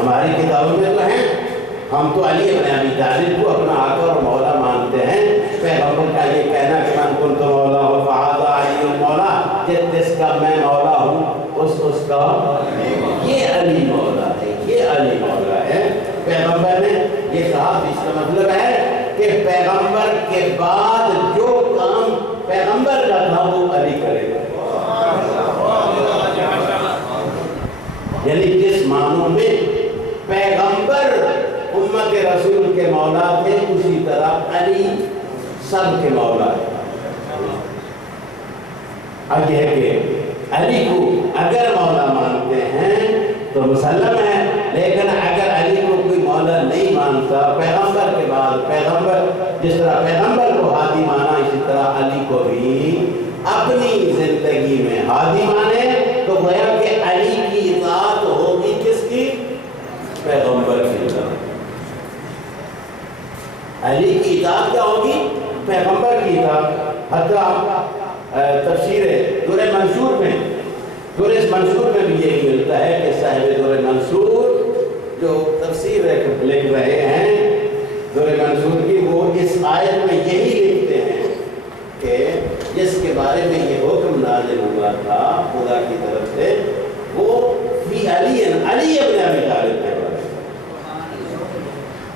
ہماری کتابوں میں تو ہیں، ہم تو علی ابن ابی طالب کو اپنا آقا اور مولا مانتے ہیں۔ پیغمبر کا یہ کہنا کہ من کنت مولا ہو فہذا علی المولا، جس کا میں مولا ہوں اس کا یہ علی مولا ہے، یہ علی مولا ہے۔ پیغمبر نے یہ کہا، اس کا مطلب ہے کہ پیغمبر کے بعد جو کام پیغمبر کا تھا وہ علی کرے گا۔ یعنی جس معنوں میں پیغمبر امت رسول کے مولا تھے، اسی طرح علی سب کے مولا ہے۔ اب یہ ہے کہ علی کو اگر مولا مانتے ہیں تو مسلم ہے، لیکن اگر علی کو کوئی مولا نہیں مانتا پیغمبر کے بعد، پیغمبر جس طرح پیغمبر کو ہادی مانا اسی طرح علی کو بھی اپنی زندگی میں ہادی مانے، تو گویا کہ علی کی اطاعت ہوگی کس کی؟ پیغمبر کی اطاعت۔ علی کی اطاعت کیا ہوگی؟ پیغمبر کی اطاعت۔ حتیٰ تفسیر دور منصور میں، دور منصور میں بھی یہی ملتا ہے کہ صاحب دور منصور جو تفسیر لکھ رہے ہیں دور منصور کی، وہ اس آیت میں یہی لکھتے ہیں کہ جس کے بارے میں یہ حکم نازل ہوا تھا خدا کی طرف سے، وہ فی علی ابن ابی طالب کے بارے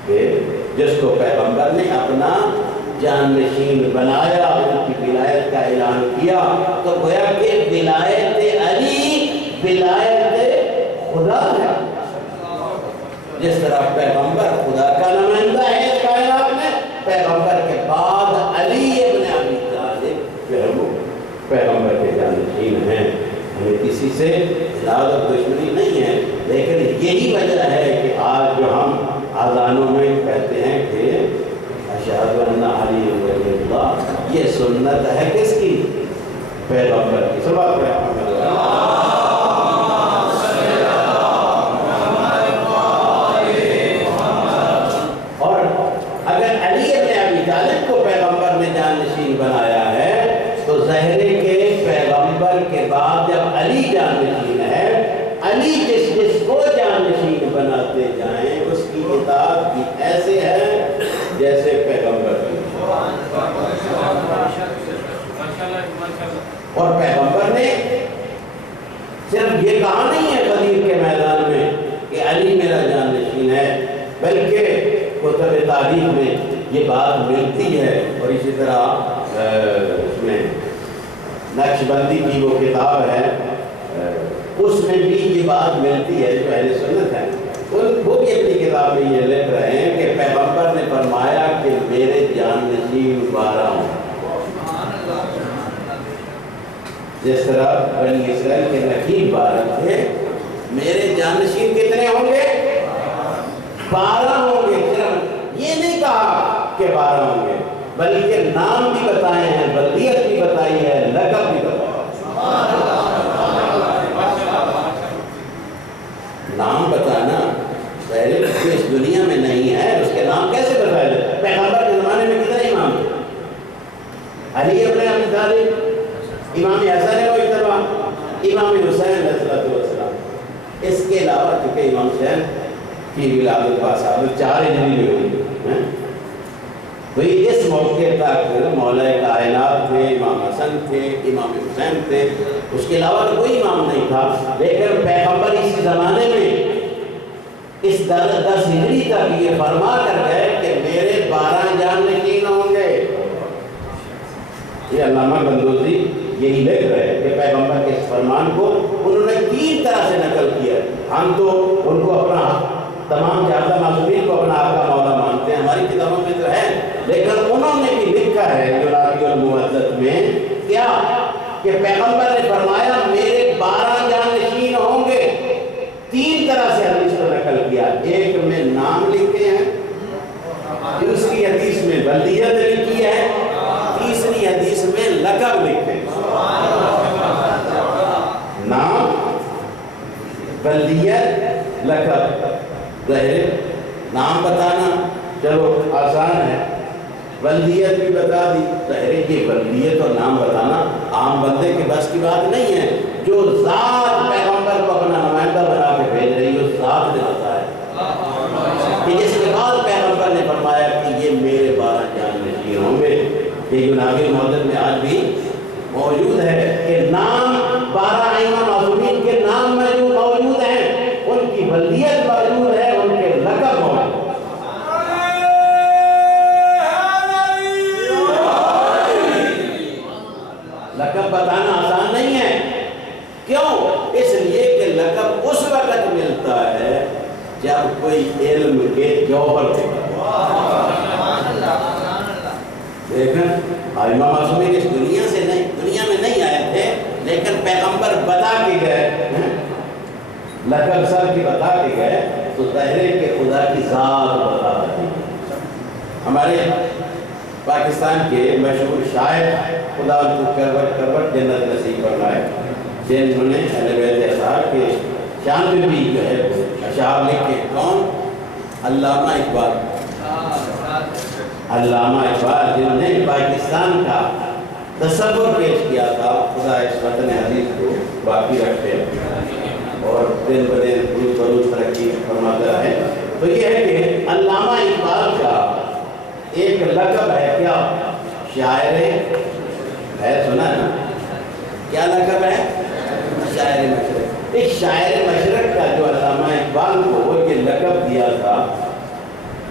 میں، جس کو پیغمبر نے اپنا جانشین بنایا، ان کی ولایت کا اعلان کیا، تو گویا کہ ولایت علی ولایت خدا ہے۔ جس طرح پیغمبر خدا کا نمائندہ ہے اس کائنات میں، پیغمبر کے بعد علی ابن ابی طالب جو ہے وہ پیغمبر کے جانشین ہیں۔ ہمیں کسی سے عداوت دشمنی نہیں ہے، لیکن یہی وجہ ہے کہ آج جو ہم اذانوں میں کہتے ہیں کہ اشہد ان علی ولی اللہ، یہ سنت ہے کس کی؟ پیغمبر کی۔ صلوات پڑھیں۔ اور اگر علی ابن ابی طالب کو پیغمبر نے جانشین بنایا ہے تو ظاہر ہے کہ پیغمبر کے بعد جب علی جانشین ہے، علی جس کو جانشین بناتے جائیں اس کی اطاعت بھی ایسے ہے جیسے پیغمبر کی۔ اور پیغمبر نے صرف یہ کہا نہیں ہے غدیر کے میدان میں کہ علی میرا جانشین ہے، بلکہ کتب تاریخ میں یہ بات ملتی ہے، اور اسی طرح اس میں نقش بندی کی وہ کتاب ہے، اس میں بھی یہ بات ملتی ہے جو اہل سنت ہے، وہ بھی اپنی کتاب میں یہ لکھ رہے ہیں کہ پیغمبر نے فرمایا کہ میرے جانشین 12 ہوں۔ جس طرح بنی اسرائیل کے نقیب 12 تھے، میرے جانشین کتنے ہوں گے؟ 12 ہوں گے۔ صرف یہ نہیں کہا کہ 12 ہوں گے، بلکہ نام بھی بتائے ہیں، بلدیت بھی بتائی ہے، لقب بھی بتایا۔ نام بتانا پہلے اس دنیا میں نہیں ہے، اس کے نام کیسے بتائے جائے؟ پیغمبر کے زمانے میں کتنے امام تھے؟ علی ابن ابی طالب، امام حسن و اجتبا، امام حسین علیہ السلام۔ اس کے علاوہ چونکہ امام حسین کی ولادت پاسابت 4 ہجری میں ہوئی، تو اس موقع تک مولا کائنات تھے، امام حسن تھے، امام حسین تھے، اس کے علاوہ تو کوئی امام نہیں تھا۔ لیکن پیغمبر اسی زمانے میں اس 10 ہجری تک یہ فرما کر گئے کہ میرے 12 جانشین ہوں گے۔ یہ علامہ بندوزی یہی لکھ رہے ہیں کہ پیغمبر کے اس فرمان کو انہوں نے 3 طرح سے نقل کیا۔ ہم تو ان کو اپنا تمام جاتا معصومین کو اپنا آقا مولا مانتے ہیں، ہماری کتابوں میں تو ہے، لیکن انہوں نے بھی لکھا ہے جلالی المعزت میں کیا کہ پیغمبر نے فرمایا میرے 12 جانشین ہوں گے۔ 3 طرح سے حدیث کو نقل کیا، ایک میں نام لکھے ہیں، دوسری حدیث میں بلدیت لکھی ہے، تیسری حدیث میں لقب لکھے ہیں۔ نام، بلدیت، لقب۔ ظاہر نام بتانا چلو آسان ہے، بلدیت بھی بتا دی، ظاہر یہ بلدیت اور نام بتانا عام بندے کے بس کی بات نہیں ہے۔ جو ذات پیغمبر کو اپنا نمائندہ بنا کے بھیج رہی ہے اس ذات نے بتایا۔ یہ یناوی المعدد میں آج بھی موجود ہے کہ نام 12 ائمہ معصومین کے نام موجود ہیں، ان کی بلدیت موجود ہے، ان کے لقب موجود ہے۔ لقب بتانا آسان نہیں ہے، کیوں؟ اس لیے کہ لقب اس وقت ملتا ہے جب کوئی علم کے جوہر سے دیکھیں ائمہ معصومین اس دنیا میں نہیں آئے تھے، لیکن پیغمبر بتا کے گئے، لقب سب کی بتا کے گئے، تو ظاہر کہ خدا کی ذات بتا دی۔ ہمارے پاکستان کے مشہور شاعر، خدا ان کو کروٹ جنت نصیب فرمائے، جنہوں نے اہل بیت اطہار کے شان میں بھی جو ہے اشعار لکھے، کون؟ علامہ اقبال۔ علامہ اقبال جنہوں نے پاکستان کا تصور پیش کیا تھا، خدا اس وطن عزیز کو باقی رکھتے اور دن بدن بروز ترقی فرماتا ہے۔ تو یہ ہے کہ علامہ اقبال کا ایک لقب ہے، کیا؟ شاعر ہے، سنا ہے نا؟ کیا لقب ہے؟ شاعر مشرق۔ اس شاعر مشرق کا جو علامہ اقبال کو یہ لقب دیا تھا،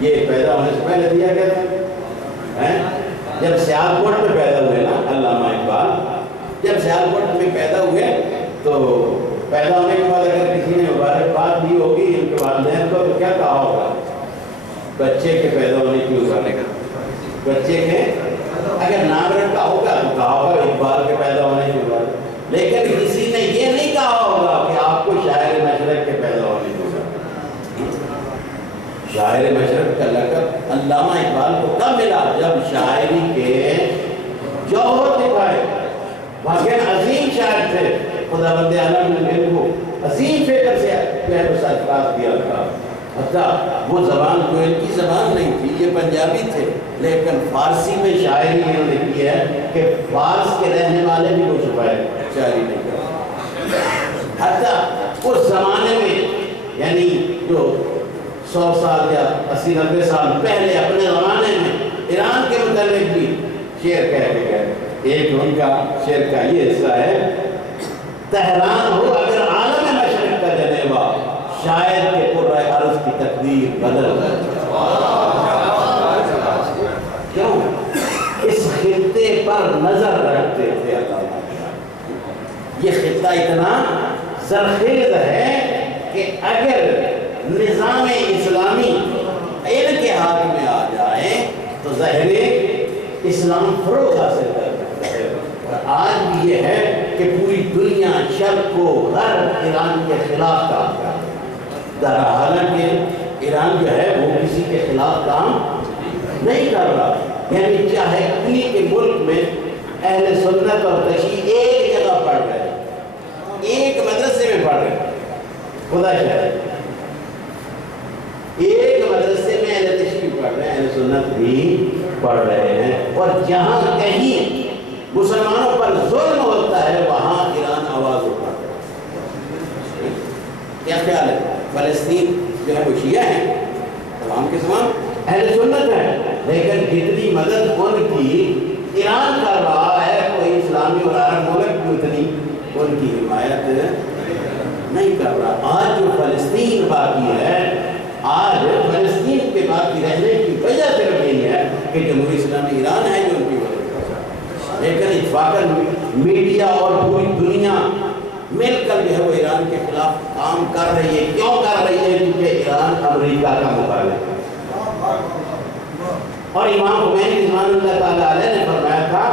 یہ پیدا ہونے سے پہلے دیا گیا تھا۔ جب سیالکوٹ میں پیدا ہوئے نا علامہ اقبال، جب سیالکوٹ میں پیدا ہوئے تو پیدا ہونے کے بعد اگر کسی نے مبارکباد دی ہوگی ان کے والدین کو، تو کیا کہا ہوگا؟ بچے کے پیدا ہونے کی اگانے کا، بچے کے اگر نام رکھا ہوگا تو کہا ہوگا اقبال کے پیدا ہونے کی اگانے، لیکن کسی نے یہ نہیں کہا ہوگا کہ آپ کو شاعر مشرق کے پیدا ہونے کی اگانے۔ شاعر مشرق کا لقب علامہ اقبال کو کب ملا؟ جب شاعری کے جوہر دکھائے، واقعی عظیم شاعر تھے، خدا بند عالم نے ان کو عظیم فکر سے سرفراز کیا تھا۔ حتیٰ وہ زبان جو ان کی زبان نہیں تھی، یہ پنجابی تھے، لیکن فارسی میں شاعری انہوں نے کی ہے کہ فارس کے رہنے والے بھی وہ چھپائے شاعری نہیں کرتے۔ حتیٰ اس زمانے میں یعنی جو 100 سال یا 80-90 سال پہلے اپنے زمانے میں ایران کے متعلق بھی شعر کہہ کے گئے۔ ایک ان کا شعر کا یہ حصہ ہے، تہران ہو اگر عالم مشرق کا جنیبہ، شاید کہ قرۂ عرض کی تقدیر بدل گئی۔ کیوں؟ اس خطے پر نظر رکھتے تھے اللہ۔ یہ خطہ اتنا زرخیز ہے کہ اگر نظام اسلامی ان کے ہاتھ میں آ جائے تو ظاہر اسلام فروغ حاصل کر سکتا ہے۔ اور آج بھی یہ ہے کہ پوری دنیا شرق و غرب ایران کے خلاف کام کر رہی ہے، حالانکہ ایران جو ہے وہ کسی کے خلاف کام نہیں کر رہا، یعنی چاہے انہی کے ملک میں اہل سنت اور تشیع ایک جگہ پڑھ رہے ہیں، ایک مدرسے میں پڑھ رہے ہیں، خدا شاہد ایک مدرسے میں اہل تشیع پڑھ رہے ہیں، اہل سنت بھی پڑھ رہے ہیں، اور جہاں کہیں مسلمانوں پر ظلم ہوتا ہے وہاں ایران آواز اٹھاتا ہے۔ کیا خیال ہے؟ فلسطین جو ہے وہ شیعہ ہیں، تمام کے تمام اہل سنت ہیں، لیکن جتنی مدد ان کی ایران کر رہا ہے، کوئی اسلامی اور عرب ملک کی اتنی ان کی حمایت نہیں کر رہا۔ آج جو فلسطین باقی ہے، آج فلسطین کے باقی رہنے کی وجہ صرف یہی ہے کہ جمہوری اسلامی ایران ہے جو ان کی مدد کر رہا ہے، لیکن اتفاقاً میڈیا اور پوری دنیا مل کر جو ہے وہ ایران کے خلاف کام کر رہی ہے۔ کیوں کر رہی ہے؟ کیونکہ ایران امریکہ کا مخالف ہے، اور امام خمینی رضوان اللہ تعالیٰ علیہ نے فرمایا تھا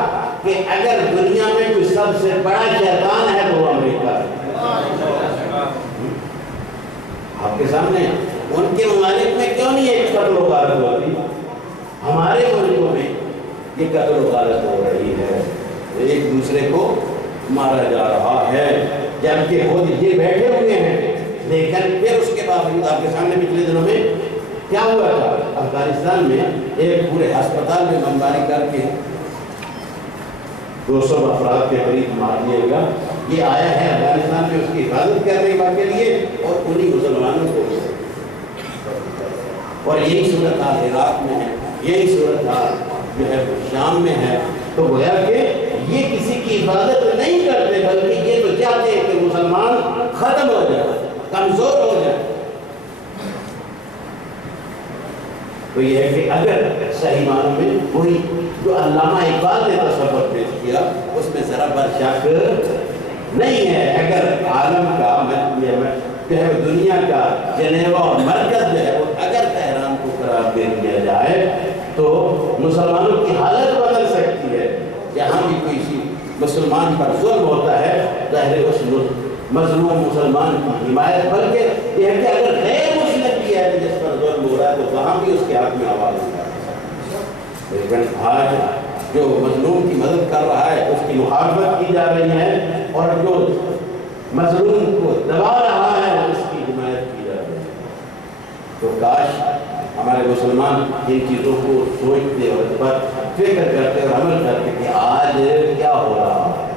کہ اگر دنیا میں کوئی سب سے بڑا شیطان ہے تو وہ امریکہ ہے۔ آپ کے سامنے ان کے ممالک میں کیوں نہیں ایک قتل و غارت ہوتی؟ ہمارے ملکوں میں یہ قتل و غارت ہو رہی ہے، ایک دوسرے کو مارا جا رہا ہے، جبکہ خود یہ بیٹھے ہوئے ہیں، لیکن پھر اس کے باوجود آپ کے سامنے پچھلے دنوں میں کیا ہوا تھا؟ افغانستان میں ایک پورے ہسپتال میں بمباری کر کے 200 افراد کے قریب مار دیا گیا۔ یہ آیا ہے افغانستان میں اس کی حفاظت کرنے کے لیے اور انہی مسلمانوں کو، اور یہی صورتحال عراق میں ہے، یہی صورتحال جو ہے وہ شام میں ہے، تو گویا کہ یہ کسی کی عبادت نہیں کرتے بلکہ یہ تو چاہتے ہیں کہ مسلمان ختم ہو جائے، کمزور ہو جائے۔ تو یہ ہے کہ اگر صحیح معنوں میں وہی جو علامہ اقبال نے تصور پیش کیا اس میں ذرا برشک نہیں ہے۔ اگر عالم کا جو ہے دنیا کا جنیوا اور مرکز جو ہے وہ اگر تہران کو قرار دے دیا جائے تو مسلمانوں کی حالت بدل سکتی ہے۔ جہاں بھی کوئی مسلمان پر ظلم ہوتا ہے ظاہر اس مظلوم مسلمان کی حمایت، بلکہ یہ ہے کہ اگر غیر مسلم بھی ہے جس پر ظلم ہو رہا ہے تو وہاں بھی اس کے حق میں آواز ہوگا۔ لیکن آج جو مظلوم کی مدد کر رہا ہے اس کی مخالفت کی جا رہی ہے، اور جو مظلوم کو دبا رہا ہے اس کی حمایت کی جا رہی ہے۔ تو کاش ہمارے مسلمان ان چیزوں کو سوچتے اور اس پر فکر کرتے اور عمل کرتے کہ آج کیا ہو رہا ہے۔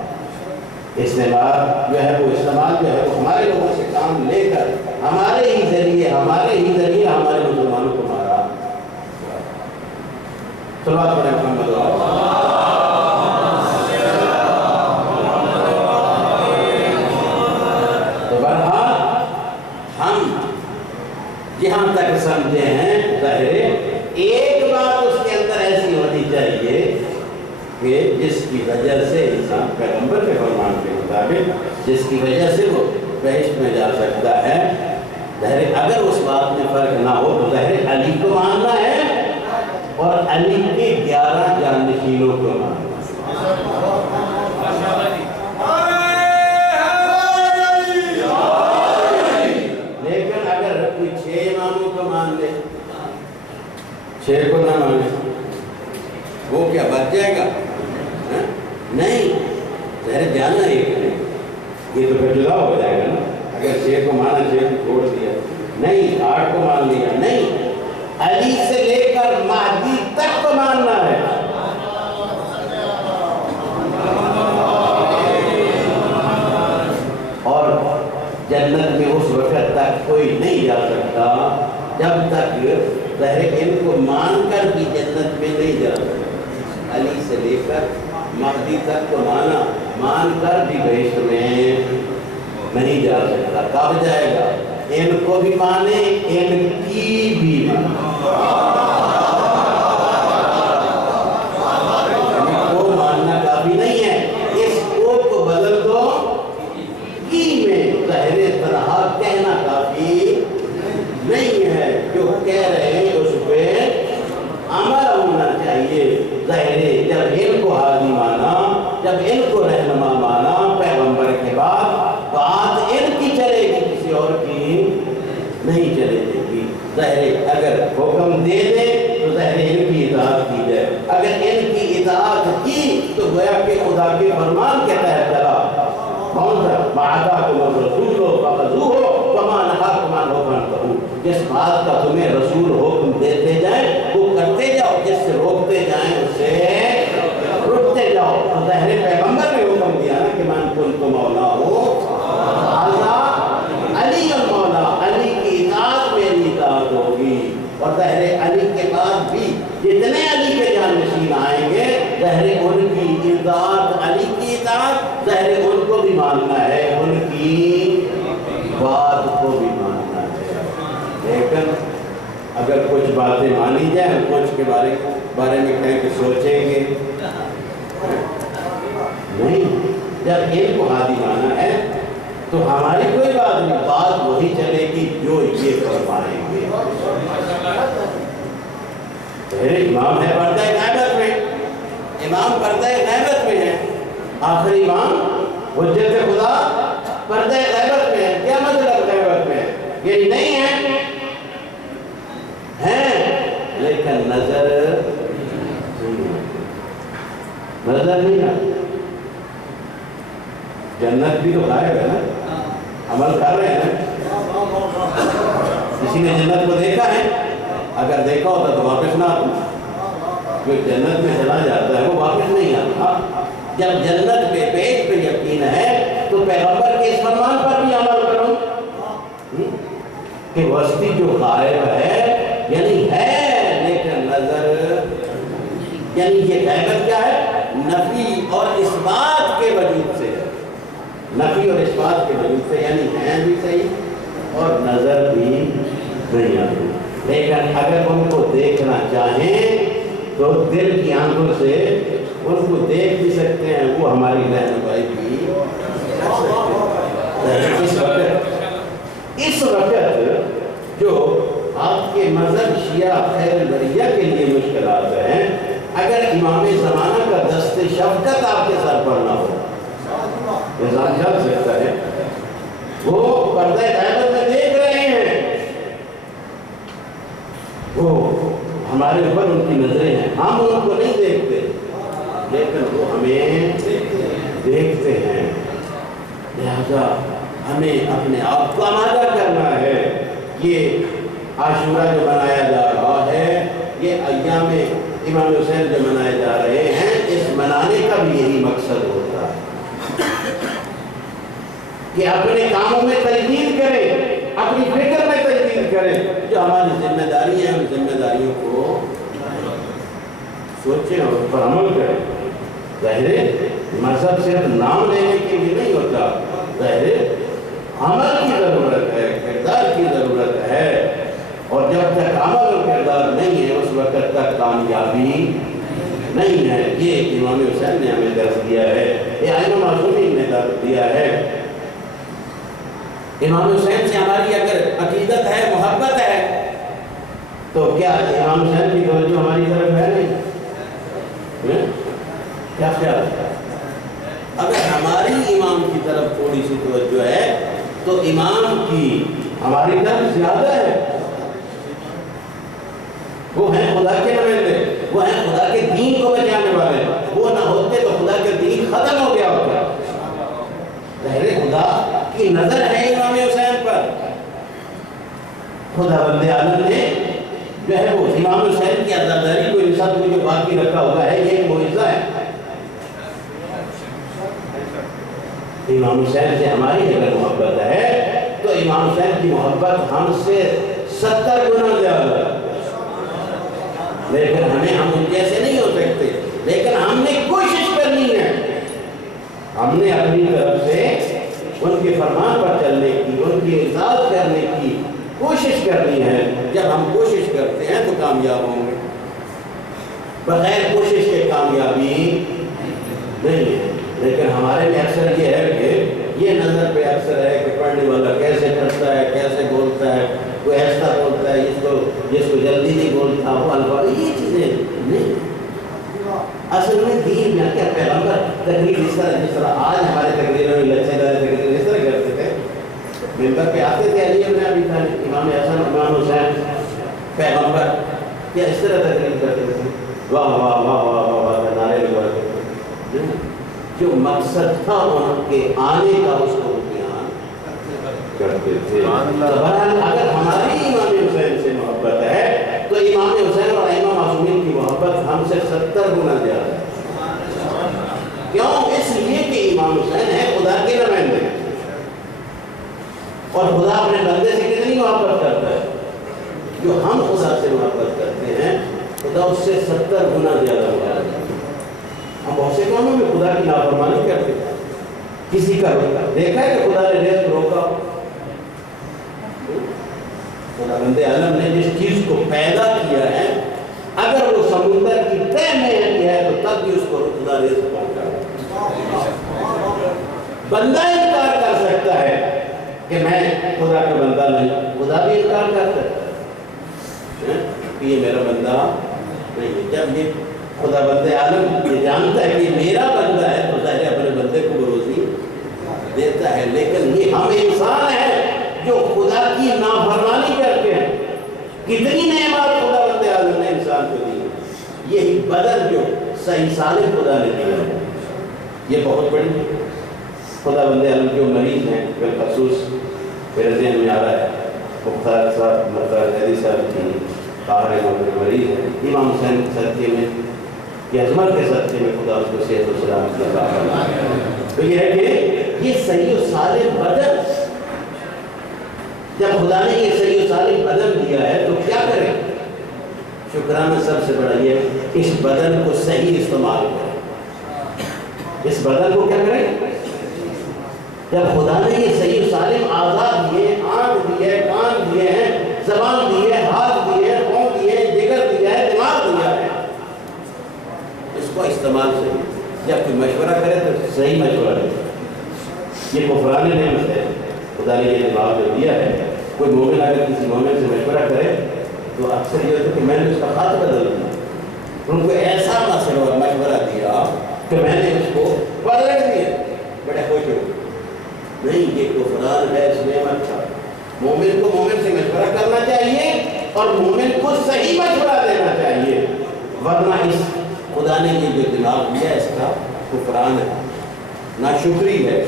استعمال جو ہے وہ ہمارے لوگوں سے کام لے کر ہمارے ہی ذریعے ہمارے مسلمانوں کو مارا۔ صلوات پڑھیں محمد تو بہرحال ہم جہاں تک سمجھے ہیں ظاہر ایک بات اس کے اندر ایسی ہونی چاہیے کہ جس کی وجہ سے انسان پیغمبر کے فرمان کے مطابق جس کی وجہ سے وہ بہشت میں جا سکتا ہے، ظاہر اگر اس بات میں فرق نہ ہو تو ظاہر علی کو ماننا ہے اور علی کے 11 جانشینوں کو ماننا ہے۔ لیکن اگر کوئی 6 اماموں کو مان لے 6 کو نہ مانے وہ کیا بچ جائے گا؟ نہیں، ظاہر جانا ایک نہیں، یہ تو پھر جدا ہو جائے گا نا۔ اگر 6 کو مانا 6 کو چھوڑ دیا، نہیں 8 کو مان لیا، نہیں علی سے لے کر مہدی تک کو ماننا ہے۔ اور جنت میں اس وقت تک کوئی نہیں جا سکتا جب تک ظاہر ان کو مان کر بھی جنت میں نہیں جا سکتا۔ علی سے لے کر مہدی تک کو مان کر بھی بہشت میں نہیں جا سکتا۔ کب جائے گا؟ ان کو بھی مانے، ان کی بھی مانے۔ ان کو ماننا کافی نہیں ہے، اس کو بدل دو کی میں ظاہر طرح کہنا کافی نہیں ہے۔ جو کہہ رہے ہیں اس پہ عمل ہونا چاہیے۔ ظاہر جب ان کو حاضی مانا، جب ان کو رہنما مانا پیغمبر کے بعد بات ان کی چلے گی، کسی اور کی نہیں چلے گی۔ ظاہر اگر حکم دے دے تو ظاہر ان کی اطاعت کی جائے، اگر ان کی اطاعت کی تو گویا کہ خدا کے فرمان کے تحت چلا۔ کون سا؟ وَعَدَاكُمُ الرَّسُولُ فَخُذُوهُ وَمَا نَهَاكُمْ عَنْهُ فَانْتَهُوا۔ جس بات کا تمہیں رسول حکم دیتے جائیں وہ کرتے جاؤ، جس سے روکتے جائیں اس سے رکتے جاؤ۔ تو ظاہر پیغمبر نے حکم دیا نا کہ من كنت مولا علی المولا، علی کی اطاعت میری اطاعت ہوگی۔ اور ظاہر علی کے بعد بھی جتنے علی کے جانشین آئیں گے ظاہر ان کی اطاعت، علی کی اطاعت ظاہر ان کو بھی ماننا ہے، ان کی بات کو بھی ماننا ہے۔ لیکن اگر کچھ باتیں مانی جائیں، کچھ کے بارے میں کہیں کہ سوچیں گے نہیں، جب ان کو ہادی مانا ہے تو ہماری کوئی بات نہیں، بات وہی چلے گی جو یہ فرمائیں گے۔ امام ہے پردہ غیبت میں، امام پردہ غیبت میں ہے، آخری امام حجت خدا پردہ غیبت میں ہے۔ کیا مطلب غیبت میں؟ یہ نہیں ہے، ہیں لیکن نظر نہیں ہے۔ جنت بھی تو غائب ہے نا، عمل کر رہے ہیں۔ کسی نے جنت کو دیکھا ہے؟ اگر دیکھا ہوتا تو واپس نہ آتا۔ جو جنت میں چلا جاتا ہے وہ واپس نہیں آتا۔ جب جنت پہ پیٹ پہ یقین ہے تو پیغمبر کے اس فرمان پر بھی عمل کرو کہ وسطی جو غائب ہے یعنی ہے لیکن نظر یعنی یہ غیبت کیا ہے؟ نفی اور اثبات کے وجود سے ہے، نفی اور اثبات کے وجود سے، یعنی ہیں بھی صحیح اور نظر بھی نہیں آتی، لیکن اگر ان کو دیکھنا چاہیں تو دل کی آنکھوں سے ان کو دیکھ بھی سکتے ہیں، وہ ہماری رہنمائی بھی کر سکتے ہیں۔ اس وقت جو آپ کے مذہب شیعہ خیر البریہ کے لیے مشکلات ہیں، اگر امام زمانہ کا دست شفقت آپ کے سر پر نہ ہو، انسان چل سکتا ہے، وہ پردہ غیبت میں دیکھ رہے ہیں، وہ ہمارے اوپر ان کی نظریں ہیں، ہم ان کو نہیں دیکھتے لیکن وہ ہمیں دیکھتے ہیں، لہذا ہمیں اپنے آپ کو آمادہ کرنا ہے۔ یہ عاشورہ جو منایا جا رہا ہے، یہ ایام امام حسین جو منائے جا رہے ہیں، اس منانے کا بھی یہی مقصد ہوتا ہے کہ اپنے کاموں میں تجدید کریں، اپنی فکر میں تجدید کریں، جو ہماری ذمہ داری ہیں ان ذمہ داریوں کو سوچیں اور اس پر عمل کریں۔ ظاہر ہے مذہب صرف نام لینے کے لیے نہیں ہوتا، ظاہر ہے عمل کی ضرورت ہے، کردار کی ضرورت ہے، اور جب تک عمل اور کردار نہیں ہے اس وقت تک کامیابی نہیں ہے۔ یہ امام حسین نے ہمیں درس دیا ہے، یہ ائمہ معصومین نے درس دیا ہے۔ امام حسین سے ہماری اگر عقیدت ہے، محبت ہے، تو کیا امام حسین کی توجہ ہماری طرف ہے نہیں؟ کیا خیال ہے؟ اگر ہماری امام کی طرف تھوڑی سی توجہ ہے تو امام کی ہماری طرف زیادہ ہے۔ وہ ہیں خدا کے نمائندے، وہ ہیں خدا کے دین کو بچانے والے، وہ نہ ہوتے تو خدا کے دین ختم ہو گیا ہوتا۔ ظاہر خدا کی نظر ہے امام حسین پر، خدا بند عالم نے جو ہے وہ امام حسین کی عزاداری کو انسان کو جو باقی رکھا ہوا ہے، یہ ایک معجزہ ہے۔ امام حسین سے ہماری اگر محبت ہے تو امام حسین کی محبت ہم سے 70 گنا زیادہ ہے، لیکن ہم ان جیسے نہیں ہو سکتے، لیکن ہم نے کوشش کرنی ہے، ہم نے اپنی طرف سے ان کے فرمان پر چلنے کی، ان کی اطاعت کرنے کی کوشش کرنی ہے۔ جب ہم کوشش کرتے ہیں تو کامیاب ہوں گے، بغیر کوشش کے کامیابی نہیں ہے۔ لیکن ہمارے میں اکثر یہ ہے کہ یہ نظر پہ اکثر ہے کہ پڑھنے والا کیسے کرتا ہے، کیسے بولتا ہے، کوئی ایسا بولتا ہے جس کو جلدی نہیں بولتا، وہ الفاظ، یہ چیزیں نہیں۔ اصل میں دین میں کیا پیغمبر تقریر اس طرح آج ہمارے تقریروں میں لچے دار تقریر اس طرح کرتے تھے، ممبر پہ آتے تھے علی ابن ابی طالب، امام حسن، امام حسین، پیغمبر، کیا اس طرح تقریر کرتے تھے؟ واہ واہ واہ واہ واہ واہ نعرے لگاتے تھے۔ جو مقصد تھا ان کے آنے کا اس کو بیان کرتے تھے۔ اگر ہماری امام حسین سے محبت ہے تو امام حسین اور ائمہ معصومین کی محبت ہم سے 70 گنا زیادہ ہے۔ کیوں؟ اس لیے کہ امام حسین ہے خدا کے نمائندے، اور خدا اپنے بندے سے کتنی محبت کرتا ہے؟ جو ہم خدا سے محبت کرتے ہیں خدا اس سے 70 گنا زیادہ ہوتا ہے۔ ہم بہت سے کاموں میں خدا کی نافرمانی کرتے ہیں، کسی کا دیکھا ہے کہ خدا نے رزق روکا؟ خدا بند عالم نے جس چیز کو پیدا کیا ہے اگر وہ سمندر کی تہ میں ہے تو تب بھی اس کو خدا رزق پہنچا۔ بندہ انکار کر سکتا ہے کہ میں خدا کا بندہ نہیں، خدا بھی انکار کرتا ہے کہ یہ میرا بندہ نہیں۔ جب یہ خدا بند عالم یہ جانتا ہے کہ میرا بندہ ہے تو ظاہر اپنے بندے کو روزی دیتا ہے، لیکن یہ ہم انسان ہیں جو خدا کی نافرمانی کرتے ہیں۔ کتنی نعمت خدا بند عالم نے انسان کو دی، یہی بدن جو صحیح سالم خدا نے دیا ہے، یہ بہت بڑی خدا بند عالم جو مریض ہیں، بالخصوص میرے ذہن میں آ رہا ہے مختار صاحب، مختار حیدری صاحب کی قاہر مریض ہے، امام حسین کے صدقے میں، یہ عظمت کے صدقے میں خدا اس کو صحت و سلامت عطا فرمائے۔ تو یہ ہے کہ یہ صحیح و سالم بدن، جب خدا نے یہ صحیح و سالم بدن دیا ہے تو کیا کریں؟ شکر شکرانہ سب سے بڑا یہ اس بدن کو صحیح استعمال کریں. اس بدن کو کیا کریں؟ جب خدا نے یہ صحیح سالم آزاد دیے، آنکھ دیے، کان دیے ہیں، زبان دی ہے، ہاتھ دی ہے، پاؤں دی ہے، جگر دیا ہے، دماغ دیا ہے، اس کو استعمال سے جب کوئی مشورہ کرے تو صحیح مشورہ دے. یہ کفران نعمت ہے. خدا نے یہ دماغ جو دیا ہے، کوئی مومن اگر کسی مومن سے مشورہ کرے تو اکثر یہ ہوتا ہے کہ میں نے اس کا خط بدل دیا، ان کو ایسا مشورہ دیا کہ میں نے اس کو بدل دیا، بڑے خوش ہو. نہیں، یہ کفران ہے اس نعمت کا. مومن کو مومن سے مشورہ کرنا چاہیے اور مومن کو صحیح مشورہ دینا چاہیے، ورنہ اس خدا نے یہ جو دماغ دیا اس کا کفران ہے، ناشکری ہے.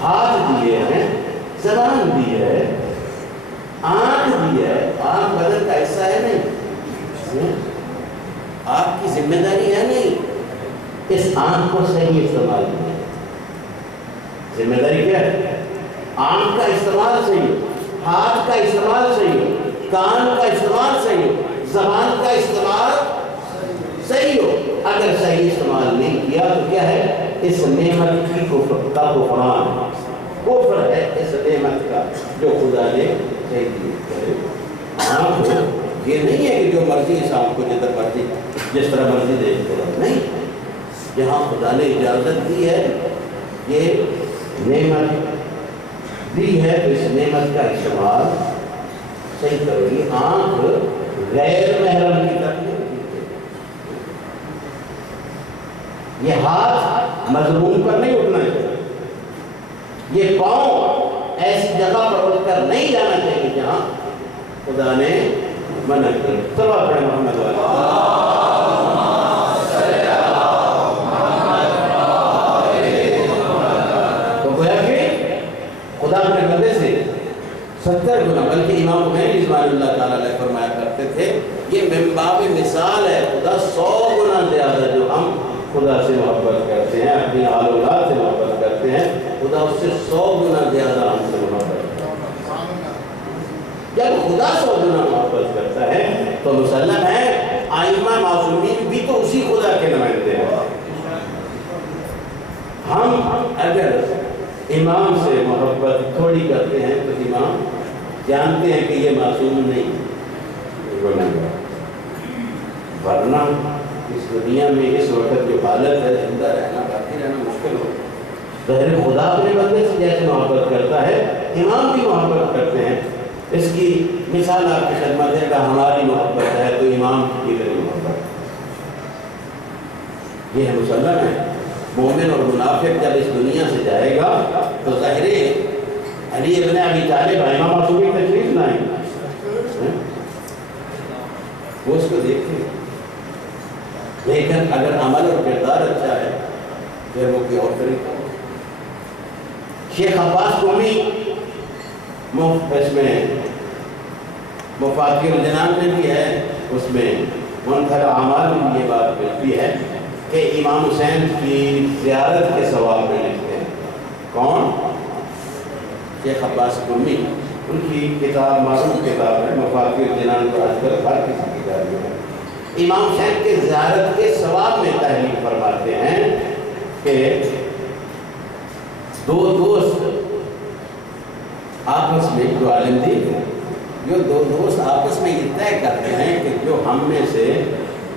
ہاتھ دیے ہیں، زبان دی ہے، آنکھ دی ہے. آنکھ بدن کا حصہ ہے نہیں، آپ کی ذمہ داری ہے نہیں. اس آنکھ کو صحیح استعمال کریں. ذمہ داری کیا ہے؟ آنکھ کا استعمال صحیح ہو، ہاتھ کا استعمال صحیح ہو، کان کا استعمال صحیح ہو، زبان کا استعمال صحیح ہو. اگر صحیح استعمال نہیں کیا تو کیا ہے؟ اس نعمت کی کفران، کفر ہے اس نعمت کا جو خدا نے صحیح دی. آنکھ یہ نہیں ہے کہ جو مرضی انسان کو جدھر مرضی جس طرح مرضی دیکھتے رہو، نہیں. جہاں خدا نے اجازت دی ہے، یہ نعمت دی ہے تو اس نعمت کا استعمال صحیح کرو. یہ آنکھ غیر محرم کی طرف نہیں، یہ ہاتھ مظلوم پر نہیں اٹھنا چاہیے، یہ پاؤں ایسی جگہ پر اٹھ کر نہیں جانا چاہیے جہاں خدا نے منع کیا. چلو اپنے محمد تو گویا کہ خدا اپنے بندے سے 70 گنا، بلکہ امام حمید رضوان اللہ تعالیٰ علیہ فرمایا کرتے تھے یہ من باب مثال ہے، خدا 100 گنا زیادہ جو ہم خدا سے محبت کرتے ہیں، اپنی آل اولاد سے محبت کرتے ہیں، خدا اس سے 100 گنا زیادہ ہم سے محبت کرتا ہے. جب خدا 100 گنا محبت کرتا ہے تو مسلم ہے ائمہ معصومین بھی تو اسی خدا کے نمائندے ہیں. ہم اگر امام سے محبت تھوڑی کرتے ہیں تو امام جانتے ہیں کہ یہ معصوم نہیں، ورنہ اس دنیا میں اس وقت جو حالت ہے زندہ رہنا باقی رہنا مشکل ہو. ظاہر خدا اپنے بندے سے جیسے محبت کرتا ہے امام بھی محبت کرتے ہیں. اس کی مثال آپ کی خدمت ہے کہ ہماری محبت ہے تو امام کی میری محبت. یہ ہے مسلم ہے. مومن اور منافق جب اس دنیا سے جائے گا تو ظاہر علی ابن ابی طالب ائمہ معصومین تشریف لائیں گے، وہ اس کو دیکھتے ہیں. لیکن اگر عمل اور کردار اچھا ہے پھر وہ کوئی اور طریقہ. شیخ عباس قومی اس میں مفاتیح الجنان میں بھی ہے، اس میں منتهى الاعمال میں یہ بات ملتی ہے کہ امام حسین کی زیارت کے ثواب میں لکھتے ہیں. کون؟ شیخ عباس قومی. ان کی کتاب معروف کتاب ہے مفاتیح الجنان کو آج کل ہر کسی کی جاری ہے. امام حسین کے زیارت کے ثواب میں تحریر فرماتے ہیں کہ دو دوست آپس میں، جو عالم دین ہیں، جو دو دوست آپس میں یہ طے کرتے ہیں کہ جو ہم میں سے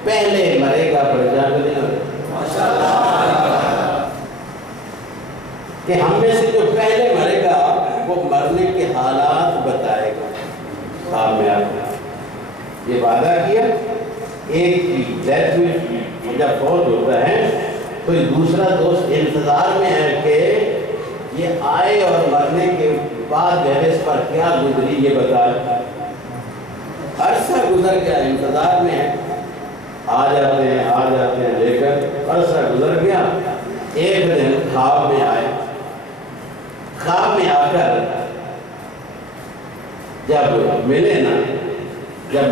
پہلے مرے گا پرجا کو نہیں مرے، کہ ہم میں سے جو پہلے مرے گا وہ مرنے کے حالات بتائے گا. خواب میں آپ یہ وعدہ کیا، ایک کی ڈیتھ ہوئی، جب فوت ہوتا ہے تو دوسرا دوست انتظار میں ہے کہ یہ آئے اور مرنے کے بعد جہیز پر کیا گزری یہ بتائے. عرصہ گزر گیا، انتظار میں ہے، آ جاتے ہیں لے کر. عرصہ گزر گیا، ایک دن خواب میں آئے. خواب میں آ کر جب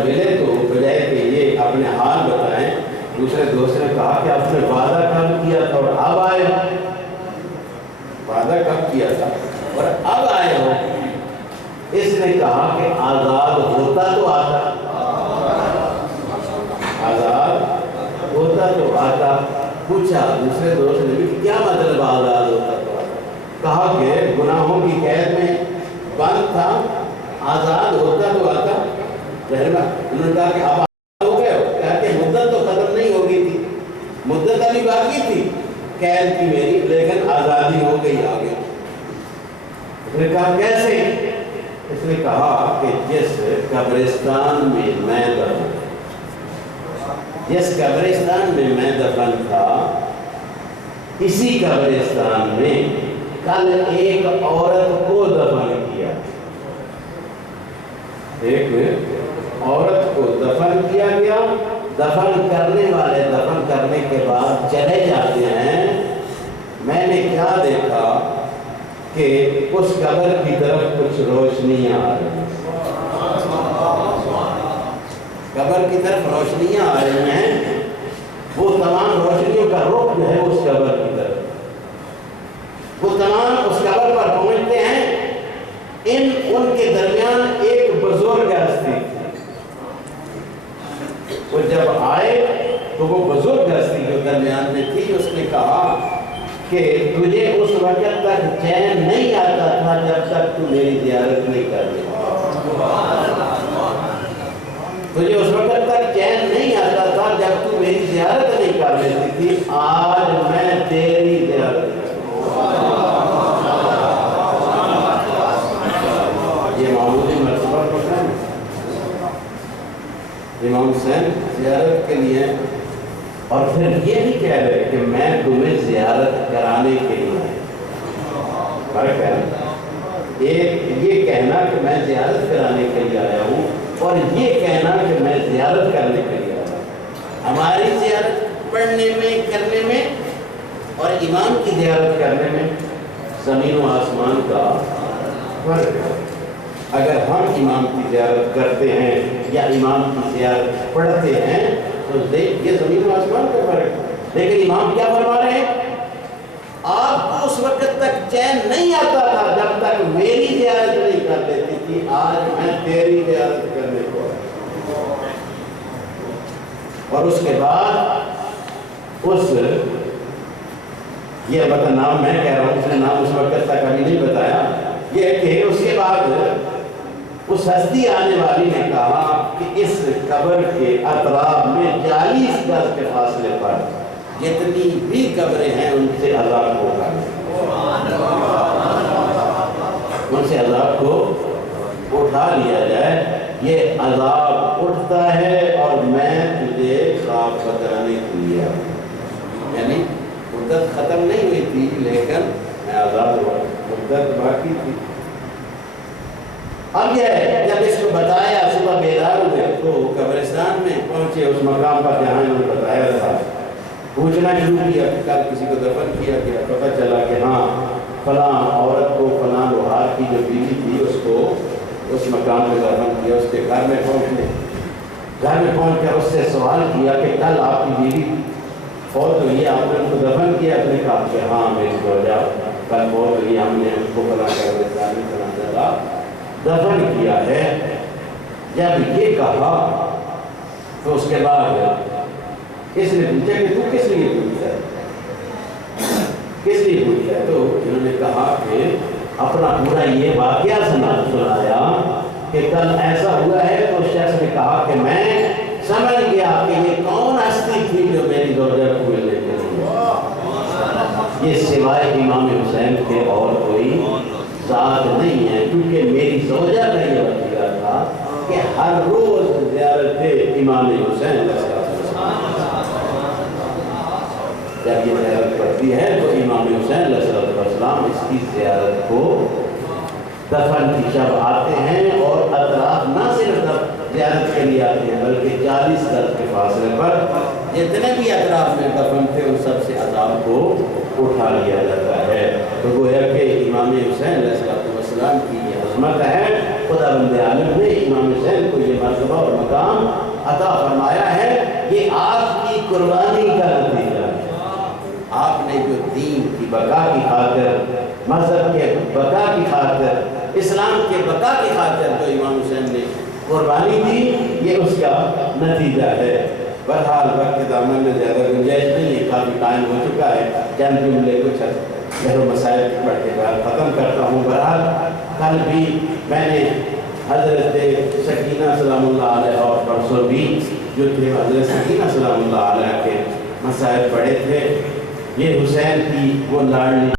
ملے تو بجائے کہ یہ اپنے حال بتائیں، دوسرے دوست نے کہا کہ آپ نے وعدہ کب کیا تھا اور اب آئے ہو، وعدہ کب کیا تھا اور اب آئے ہو. اس نے کہا کہ آزاد ہوتا تو آتا، تو آتا. پوچھا دوسرے دوست نے بھی کیا مطلب آزاد ہوتا تو آتا؟ کہا کہ گناہوں کی قید میں بند تھا، آزاد ہوتا تو آتا. انہوں نے کہا کہ اب ہو گئے ہو؟ کہا کہ مدت تو ختم نہیں ہو گئی تھی، مدت ابھی باقی تھی قید کی میری، لیکن آزادی ہو گئی آگے. اس نے کہا کیسے؟ اس نے کہا کہ جس قبرستان میں میں دفن، جس قبرستان میں میں دفن تھا، اسی قبرستان میں کل ایک عورت کو دفن کیا. ایک عورت کو دفن کیا گیا. دفن کرنے والے دفن کرنے کے بعد چلے جاتے ہیں. میں نے کیا دیکھا کہ اس قبر کی طرف کچھ روشنیاں آ رہی ہیں، قبر کی طرف روشنیاں آ رہی ہیں. وہ تمام روشنیوں کا رخ جو ہے اس قبر کی طرف، وہ تمام اس قبر پر پہنچتے ہیں. ان کے درمیان ایک بزرگ ہستی تھی. وہ جب آئے تو وہ بزرگ ہستی جو درمیان میں تھی، اس نے کہا کہ تجھے اس وقت تک چین نہیں آتا تھا جب تک تو میری زیارت نہیں کر لیتا. تجھے اس وقت تک چین نہیں آتا تھا جب تو میری زیارت نہیں کر لیتی تھی. آج میں تیری زیارت. یہ معمولی مرتبہ پڑھا ہے. امام حسین زیارت کے لیے، اور پھر یہ بھی کہہ رہے کہ میں تمہیں زیارت کرانے کے لیے. فرق ہے ایک یہ کہنا کہ میں زیارت کرانے کے لیے آیا ہوں، اور یہ کہنا کہ میں زیارت کرنے کے لیے آیا ہوں. ہماری زیارت پڑھنے میں کرنے میں اور امام کی زیارت کرنے میں زمین و آسمان کا فرق ہے. اگر ہم امام کی زیارت کرتے ہیں یا امام کی زیارت پڑھتے ہیں تو یہ زمین و آسمان کا فرق ہے. لیکن امام کیا فرما رہے ہیں؟ آپ کو اس وقت تک چین نہیں آتا تھا جب تک میری زیارت نہیں کر دیتی تھی. آج میں تیری زیارت کرنے کو آیا. اور اس کے بعد یہ البتہ نام میں کہہ رہا ہوں، اس نے نام اس وقت تک ابھی نہیں بتایا. یہ کہ اس کے بعد اس ہستی آنے والی نے کہا کہ اس قبر کے اطراف میں 40 گز کے فاصلے پر جتنی بھی قبریں ہیں ان سے عذاب ہوگا، ان سے عذاب کو اٹھا لیا جائے. یہ عذاب اٹھتا ہے اور میں تجھے خواب بتانے کے لیے، یعنی مدت ختم نہیں ہوئی تھی لیکن میں آزاد ہوا، مدت باقی تھی. اب یہ ہے جب اس کو بتایا، صبح بیدار ہوئے تو قبرستان میں پہنچے اس مقام پر جہاں انہوں نے بتایا تھا. پوچھنا شروع کیا کہ کل کسی کو دفن کیا گیا. پتہ چلا کہ ہاں فلاں عورت کو فلاں لوہار کی جو بیوی تھی اس کو اس مقام پہ دفن کیا. اس کے گھر میں پہنچے، گھر میں پہنچ کر اس سے سوال کیا کہ کل آپ کی بیوی فوت ہوئی ہے، آپ نے ان کو دفن کیا؟ آپ نے کہا کہ ہاں میری زوجہ کل فوت ہوئی، ہم نے اس کو فلاں قبرستان میں فلاں جگہ دفن کیا ہے. جب یہ کہا تو اس کے بعد اس نے پوچھا کہ تو کس لیے پوچھا ہے، کس لیے پوچھا ہے؟ تو انہوں نے کہا کہ اپنا پورا یہ واقعہ سنایا کہ کل ایسا ہوا ہے. تو شخص نے کہا کہ میں سمجھ گیا کہ یہ کون ہستی تھی جو میری زوجہ کو ملنے کے لیے، یہ سوائے امام حسین کے اور کوئی ذات نہیں ہے. کیونکہ میری زوجہ کا یہ وسیلہ تھا کہ ہر روز زیارت امام حسین جب یہ زیارت پڑتی ہے تو امام حسین علیہ السلام اس کی زیارت کو دفن کی شب آتے ہیں، اور اطراف نہ صرف زیارت کے لیے آتے ہیں بلکہ 40 گز کے فاصلے پر جتنے بھی اطراف میں دفن تھے ان سب سے عذاب کو اٹھا لیا جاتا ہے. تو گویا کہ امام حسین علیہ السلام کی یہ عظمت ہے. خدا بند عالم نے امام حسین کو یہ مرتبہ اور مقام عطا فرمایا ہے. یہ آپ کی قربانی کا نتیجہ ہے. آپ نے جو دین کی بقا کی خاطر، مذہب کے بقا کی خاطر، اسلام کے بقا کی خاطر جو امام حسین نے قربانی دی، یہ اس کا نتیجہ ہے. بہرحال وقت کے دامن میں زیادہ گنجائش نہیں ہے، کافی ٹائم ہو چکا ہے، چند جملے کچھ گھر مسائل پڑھ کے بعد ختم کرتا ہوں۔ بہرحال کل بھی میں نے حضرت سکینہ سلام اللہ علیہ اور پرسوں بھی جو تھے حضرت سکینہ سلام اللہ علیہ کے مسائل پڑھے تھے۔ یہ حسین کی وہ لاڈلی